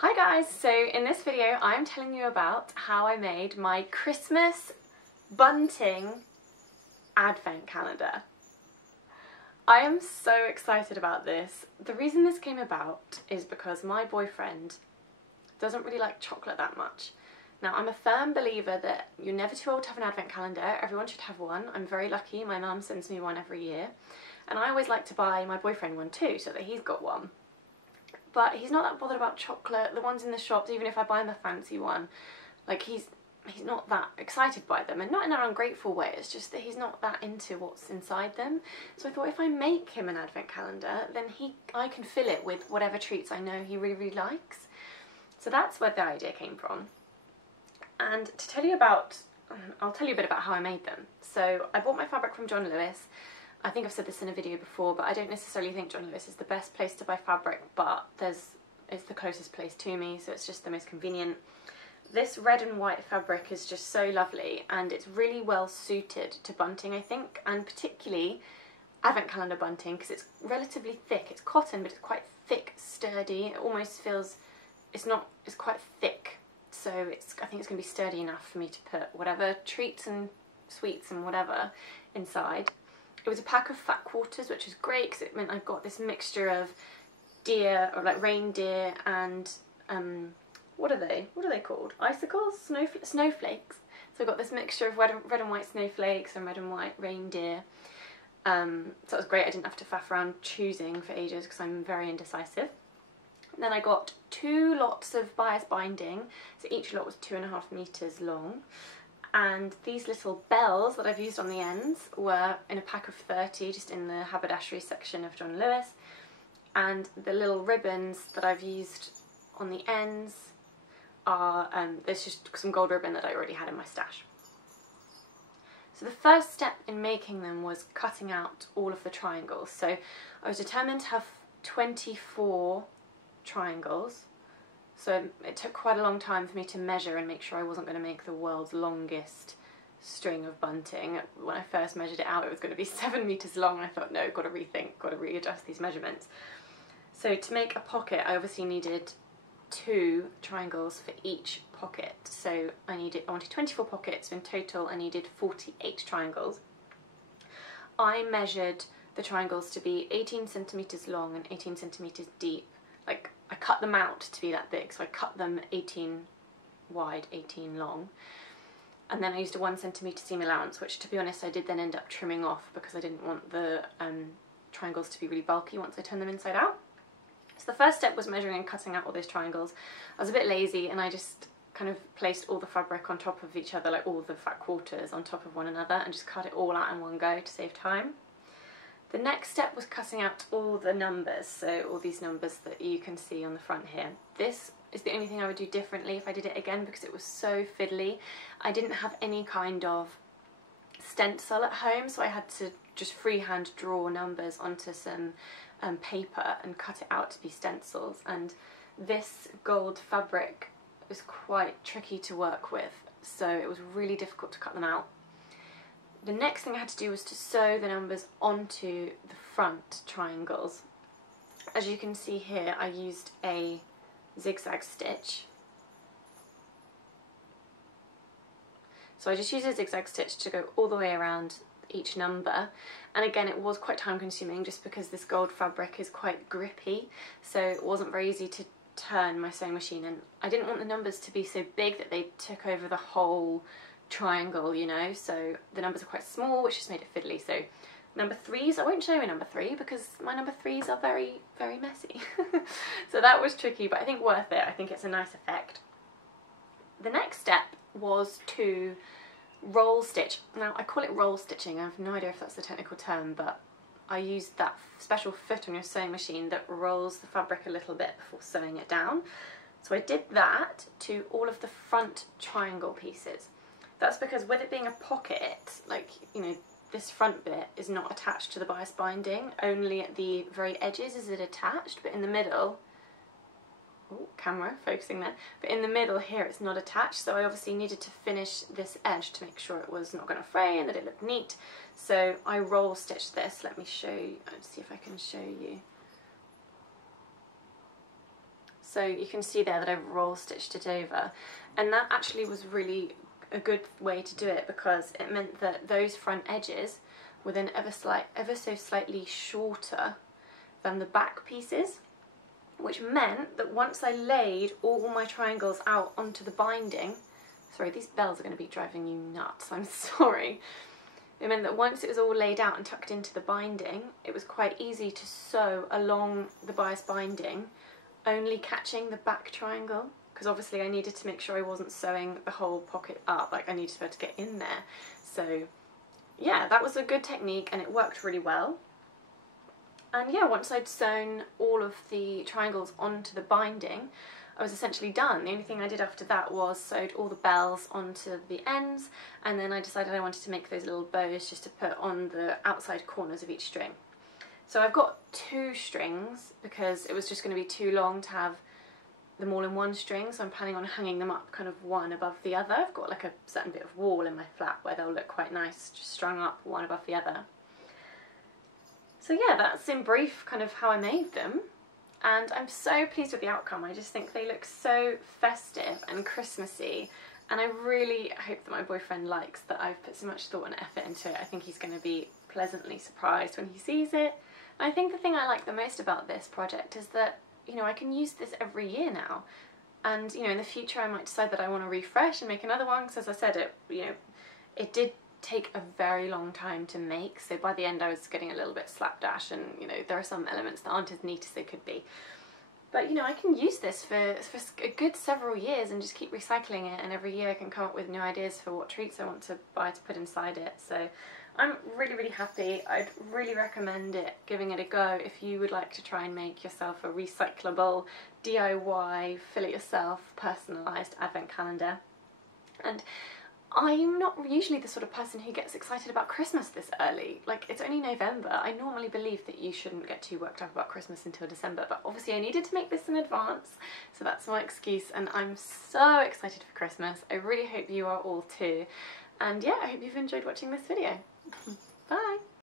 Hi guys, so in this video I'm telling you about how I made my Christmas bunting advent calendar. I am so excited about this. The reason this came about is because my boyfriend doesn't really like chocolate that much. Now, I'm a firm believer that you're never too old to have an advent calendar. Everyone should have one. I'm very lucky, my mum sends me one every year, and I always like to buy my boyfriend one too so that he's got one. But he's not that bothered about chocolate. The ones in the shops, even if I buy him a fancy one, like he's not that excited by them, and not in an ungrateful way, it's just that he's not that into what's inside them. So I thought if I make him an advent calendar, then I can fill it with whatever treats I know he really likes. So that's where the idea came from. And to tell you about, I'll tell you a bit about how I made them. So I bought my fabric from John Lewis. I think I've said this in a video before, but I don't necessarily think John Lewis is the best place to buy fabric, but it's the closest place to me, so it's just the most convenient. This red and white fabric is just so lovely, and it's really well suited to bunting, I think, and particularly advent calendar bunting, because it's relatively thick. It's cotton, but it's quite thick, sturdy. It almost feels, it's quite thick, so I think it's going to be sturdy enough for me to put whatever treats and sweets and whatever inside. It was a pack of fat quarters, which is great because it meant I got this mixture of deer, or like reindeer, and what are they called? Icicles? Snowflakes. So I got this mixture of red and white snowflakes and red and white reindeer. So that was great. I didn't have to faff around choosing for ages because I'm very indecisive. And then I got 2 lots of bias binding, so each lot was 2.5 meters long. And these little bells that I've used on the ends were in a pack of 30, just in the haberdashery section of John Lewis. And the little ribbons that I've used on the ends are, there's just some gold ribbon that I already had in my stash. So the first step in making them was cutting out all of the triangles. So I was determined to have 24 triangles. So it took quite a long time for me to measure and make sure I wasn't going to make the world's longest string of bunting. When I first measured it out, it was going to be 7 meters long. I thought, no, got to rethink, got to readjust these measurements. So to make a pocket, I obviously needed 2 triangles for each pocket. So I wanted 24 pockets, so in total I needed 48 triangles. I measured the triangles to be 18 centimeters long and 18 centimeters deep. Like, I cut them out to be that big, so I cut them 18 wide, 18 long. And then I used a 1 centimeter seam allowance, which, to be honest, I did then end up trimming off because I didn't want the triangles to be really bulky once I turned them inside out. So the first step was measuring and cutting out all those triangles. I was a bit lazy and I just kind of placed all the fabric on top of each other, like all the fat quarters on top of one another, and just cut it all out in one go to save time. The next step was cutting out all the numbers, so all these numbers that you can see on the front here. This is the only thing I would do differently if I did it again because it was so fiddly. I didn't have any kind of stencil at home, so I had to just freehand draw numbers onto some paper and cut it out to be stencils. And this gold fabric was quite tricky to work with, so it was really difficult to cut them out. The next thing I had to do was to sew the numbers onto the front triangles. As you can see here, I used a zigzag stitch. So I just used a zigzag stitch to go all the way around each number. And again, it was quite time consuming just because this gold fabric is quite grippy, so it wasn't very easy to turn my sewing machine, and I didn't want the numbers to be so big that they took over the whole triangle, you know, so the numbers are quite small, which just made it fiddly. So number 3s, I won't show you number 3 because my number 3s are very, very messy. So that was tricky, but I think worth it. I think it's a nice effect. The next step was to roll stitch. Now, I call it roll stitching. I have no idea if that's the technical term, but I used that special foot on your sewing machine that rolls the fabric a little bit before sewing it down. So I did that to all of the front triangle pieces. That's because with it being a pocket, like, you know, this front bit is not attached to the bias binding, only at the very edges is it attached, but in the middle, oh, camera focusing there, but in the middle here it's not attached, so I obviously needed to finish this edge to make sure it was not going to fray and that it looked neat. So I roll stitched this. Let me show you, let's see if I can show you. So you can see there that I've roll stitched it over, and that actually was really a good way to do it because it meant that those front edges were then ever so slightly shorter than the back pieces, which meant that once I laid all my triangles out onto the binding, sorry, these bells are going to be driving you nuts, I'm sorry. It meant that once it was all laid out and tucked into the binding, it was quite easy to sew along the bias binding, only catching the back triangle, because obviously I needed to make sure I wasn't sewing the whole pocket up, like I needed to be able to get in there. So yeah, that was a good technique and it worked really well. And yeah, once I'd sewn all of the triangles onto the binding, I was essentially done. The only thing I did after that was sewed all the bells onto the ends, and then I decided I wanted to make those little bows just to put on the outside corners of each string. So I've got 2 strings because it was just going to be too long to have them all in one string, so I'm planning on hanging them up kind of one above the other. I've got like a certain bit of wall in my flat where they'll look quite nice, just strung up one above the other. So yeah, that's in brief kind of how I made them, and I'm so pleased with the outcome. I just think they look so festive and Christmassy, and I really hope that my boyfriend likes that I've put so much thought and effort into it. I think he's going to be pleasantly surprised when he sees it. And I think the thing I like the most about this project is that, you know, I can use this every year now, and you know, in the future I might decide that I want to refresh and make another one, because as I said, it did take a very long time to make, so by the end I was getting a little bit slapdash, and you know, there are some elements that aren't as neat as they could be. But you know, I can use this for a good several years and just keep recycling it, and every year I can come up with new ideas for what treats I want to buy to put inside it. So I'm really happy. I'd really recommend it, giving it a go if you would like to try and make yourself a recyclable DIY, fill it yourself, personalised advent calendar. And I'm not usually the sort of person who gets excited about Christmas this early. Like, it's only November. I normally believe that you shouldn't get too worked up about Christmas until December, but obviously I needed to make this in advance, so that's my excuse, and I'm so excited for Christmas. I really hope you are all too. And yeah, I hope you've enjoyed watching this video. Bye!